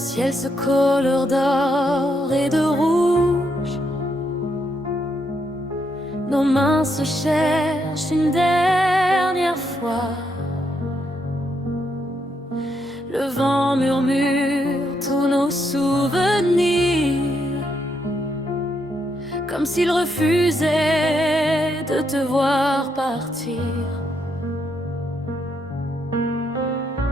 ciel se colore d'or et de rouge. Nos mains se cherchent une dernière fois. Le vent murmure tous nos souvenirs, comme s'il refusait de te voir partir.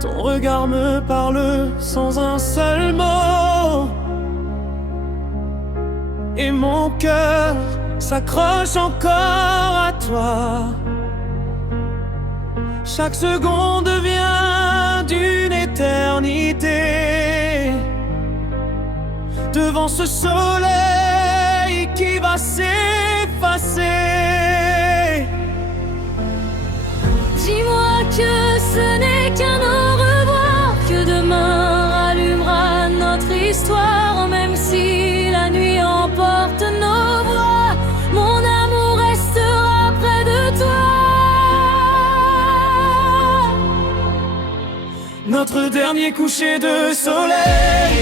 Ton regard me parle sans un seul mot, et mon cœur s'accroche encore à toi. Chaque seconde devient d'une éternité devant ce soleil qui va s'effacer. Dis-moi que ce n'est qu'un au revoir, que demain rallumera notre histoire. Même si la nuit emporte nos voix, mon amour restera près de toi. Notre dernier coucher de soleil,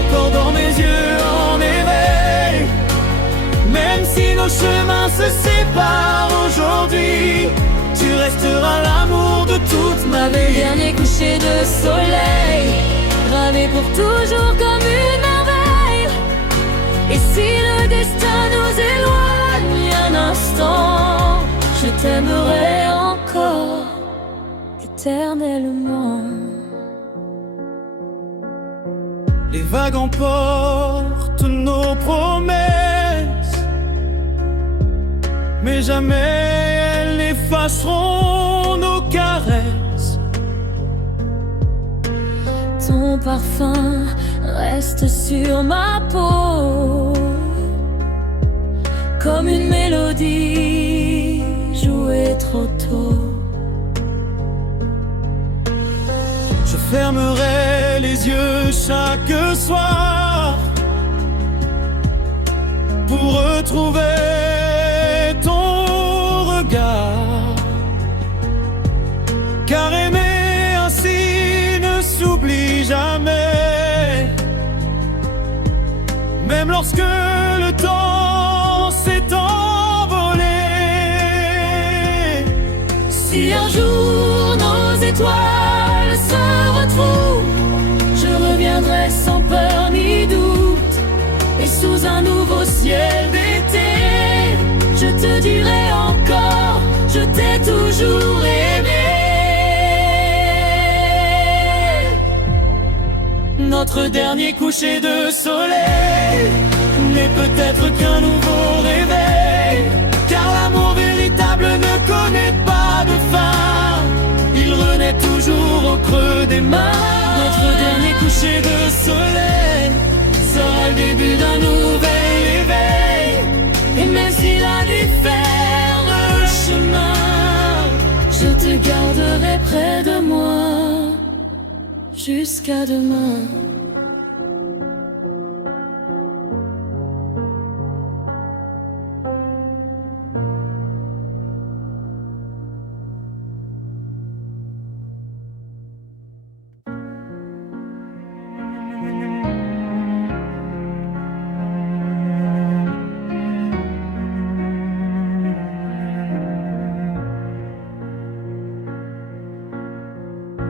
encore dans mes yeux en éveil. Même si nos chemins se séparent aujourd'hui, tu resteras l'amour de toute ma vie. Dernier coucher de soleil, gravé pour toujours comme une merveille. Et si le destin nous éloigne un instant, je t'aimerai encore éternellement. Les vagues emportent nos promesses, mais jamais elles n'effaceront nos caresses. Ton parfum reste sur ma peau, comme une mélodie jouée trop tôt. Je fermerai les yeux chaque soir pour retrouver ton regard, car aimer ainsi ne s'oublie jamais, même lorsque le temps s'est envolé. Si un jour nos étoiles se retrouvent, je reviendrai sans peur ni doute, et sous un nouveau ciel d'été, je te dirai encore, je t'ai toujours aimé. Notre dernier coucher de soleil n'est peut-être qu'un nouveau réveil, car l'amour véritable ne connaît pas de fin, il renaît toujours au creux des mains. Notre dernier coucher de soleil sera le début d'un nouvel éveil, et même si la nuit ferme le chemin, Je te garderai près de moi jusqu'à demain.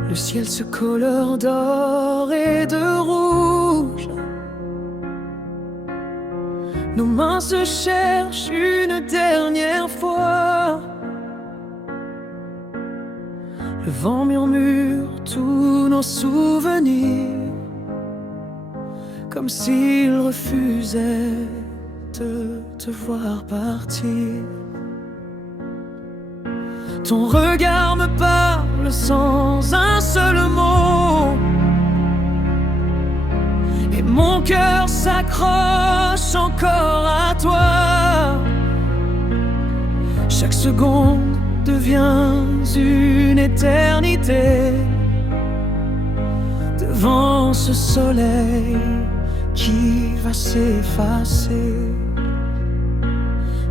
Le ciel se colore d'or et de rouge. Nos mains se cherchent une dernière fois. Le vent murmure tous nos souvenirs, comme s'il refusait de te voir partir. Ton regard me parle sans un seul mot, et mon cœur s'accroche encore à toi. Chaque seconde devient une éternité devant ce soleil qui va s'effacer.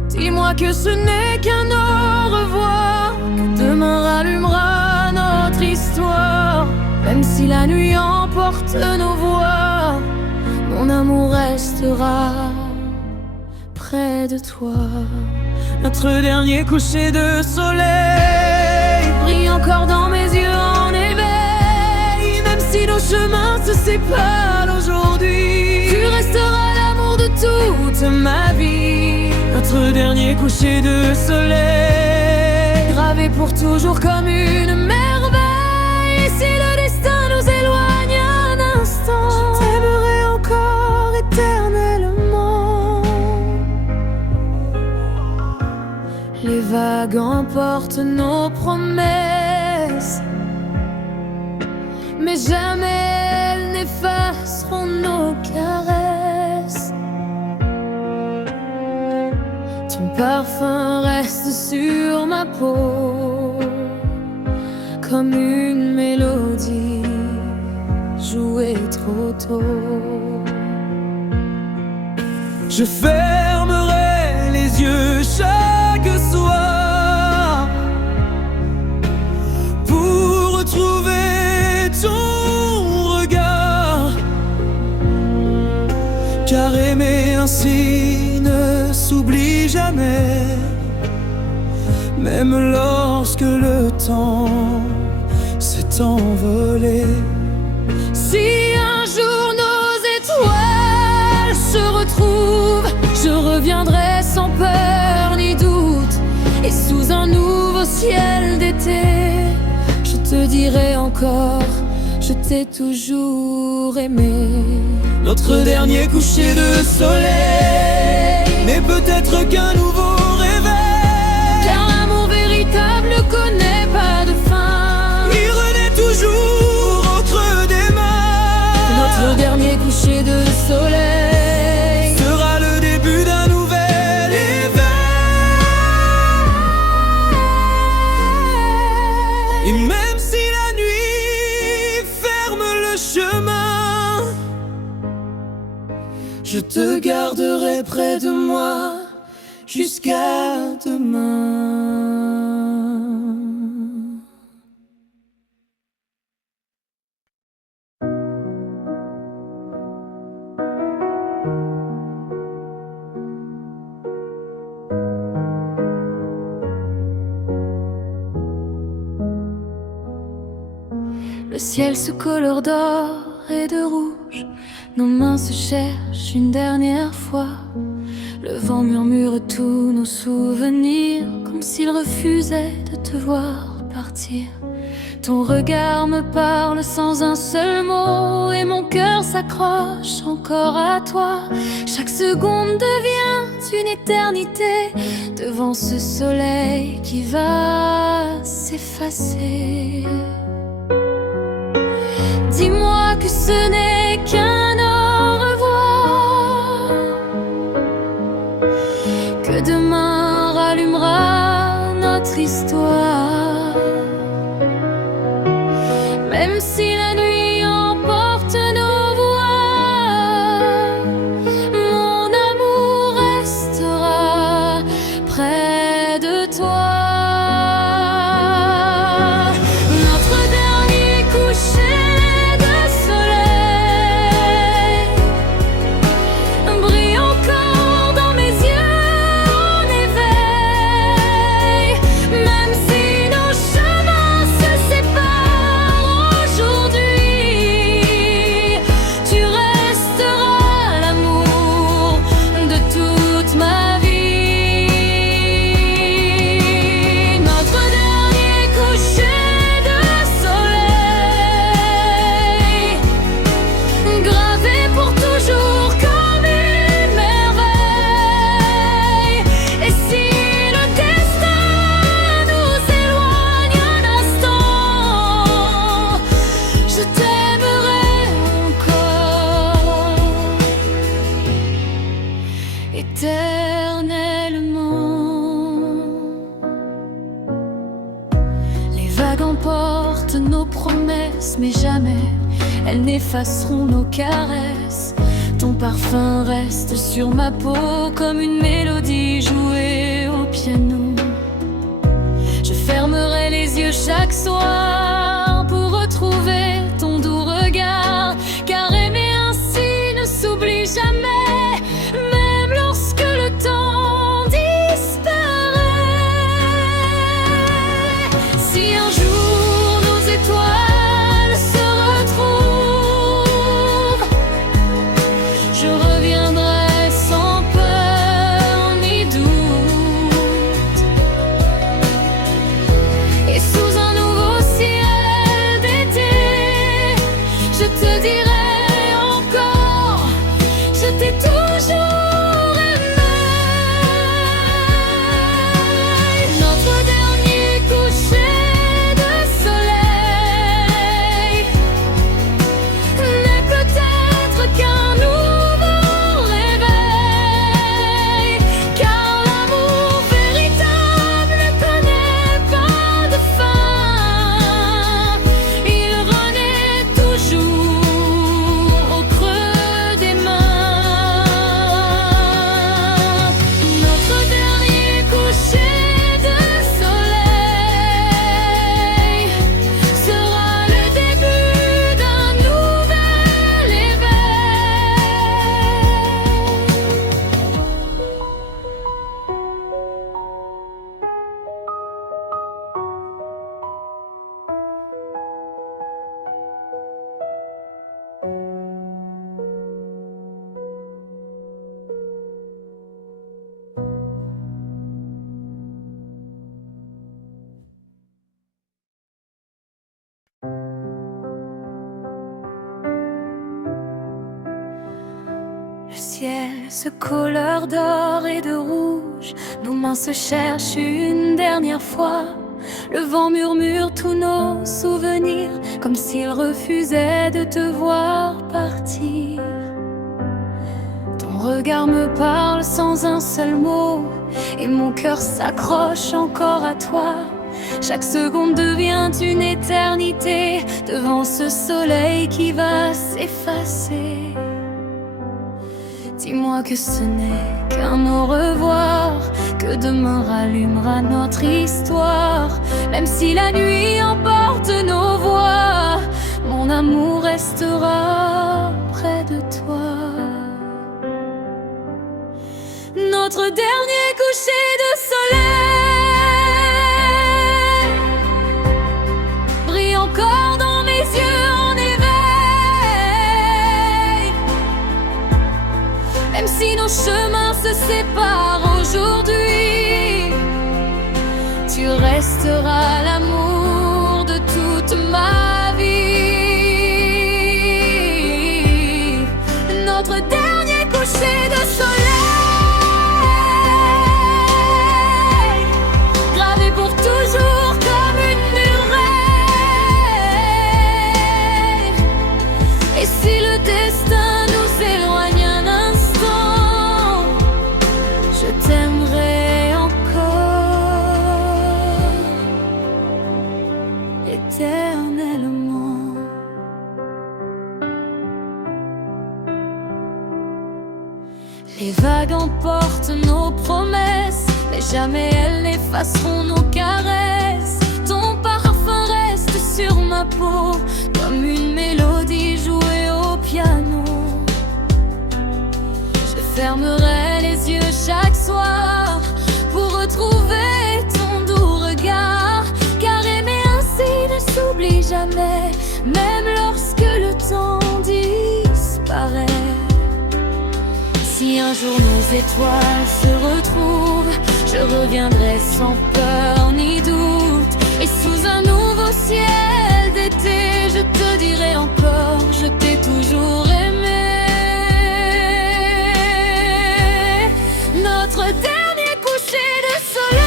Dis-moi que ce n'est qu'un au revoir, que demain rallumera notre histoire. Même si la nuit emporte nos voix, mon amour restera près de toi. Notre dernier coucher de soleil Brille encore dans mes yeux en éveil. Même si nos chemins se séparent aujourd'hui, tu resteras l'amour de toute ma vie. Notre dernier coucher de soleil Gravé pour toujours comme une merveille. Si le destin nous éloigne un instant, je t'aimerai encore éternellement. Les vagues emportent nos promesses, mais jamais elles n'effaceront nos caresses. Ton parfum reste sur ma peau comme une mélodie jouée trop tôt. Je fermerai les yeux chaque soir pour retrouver ton regard, car aimer ainsi ne s'oublie jamais, même lorsque le temps s'est envolé. Si un jour nos étoiles se retrouvent, je reviendrai sans peur ni doute. Et sous un nouveau ciel d'été, je te dirai encore, je t'ai toujours aimé. Notre dernier coucher de soleil n'est peut-être qu'un nouveau réveil, car l'amour véritable ne connaît pas de fin. il renaît toujours au creux des mains. Notre dernier coucher de soleil sera le début d'un nouvel éveil. Et même si la nuit ferme le chemin, je te garderai près de moi jusqu'à demain. Le ciel se colore d'or et de rouge. Nos mains se cherchent une dernière fois. Le vent murmure tous nos souvenirs, comme s'il refusait de te voir partir. Ton regard me parle sans un seul mot, et mon cœur s'accroche encore à toi. Chaque seconde devient une éternité devant ce soleil qui va s'effacer. Dis-moi que ce n'est qu'un au revoir, que demain rallumera notre histoire. Même si la nuit emporte nos voix, mon amour restera près de toi. Notre dernier coucher brille encore dans mes yeux en éveil. Même si nos chemins se séparent aujourd'hui, tu resteras l'amour de toute ma vie. Notre dernier coucher de soleil, gravé pour toujours comme une merveille. Et si le destin nous éloigne un instant, je t'aimerai encore éternellement. Les vagues emportent nos promesses, mais jamais elles n'effaceront nos caresses. Ton parfum reste sur ma peau comme une mélodie jouée au piano. Je fermerai les yeux chaque soir pour retrouver Le ciel se couleur d'or et de rouge, nos mains se cherchent une dernière fois. Le vent murmure tous nos souvenirs, comme s'il refusait de te voir partir. Ton regard me parle sans un seul mot, et mon cœur s'accroche encore à toi. Chaque seconde devient une éternité devant ce soleil qui va s'effacer. Dis-moi que ce n'est qu'un au revoir, que demain rallumera notre histoire. Même si la nuit emporte nos voix, mon amour restera près de toi. Notre dernier coucher de soleil brille encore dans mes yeux en éveil. Même si nos chemins se séparent aujourd'hui, tu resteras l'amour de toute ma vie. Notre dernier coucher de soleil, gravé pour toujours comme une muraille. Et si le destin nous éloigne un instant, je t'aimerai encore éternellement. Les vagues emportent nos promesses, mais jamais elles n'effaceront nos caresses. Ton parfum reste sur ma peau, comme une mélodie jouée au piano. Je fermerai les yeux chaque soir pour retrouver ton doux regard, car aimer ainsi ne s'oublie jamais, même lorsque le temps disparaît. Si un jour nos étoiles se retrouvent, je reviendrai sans peur ni doute. Et sous un nouveau ciel d'été, je te dirai encore, je t'ai toujours aimé. Notre dernier coucher de soleil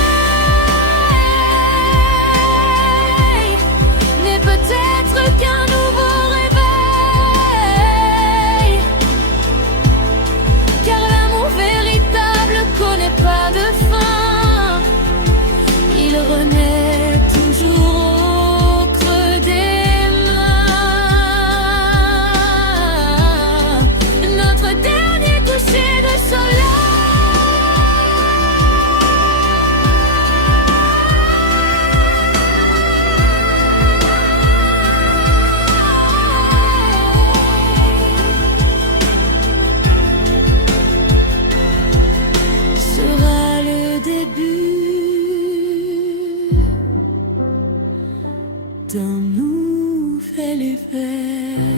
n'est peut-être qu'un nouveau réveil, car l'amour véritable connaît pas de fin. Il renaît toujours au creux des mains. Notre dernier coucher de soleil. Sera le début d'un nouvel hiver.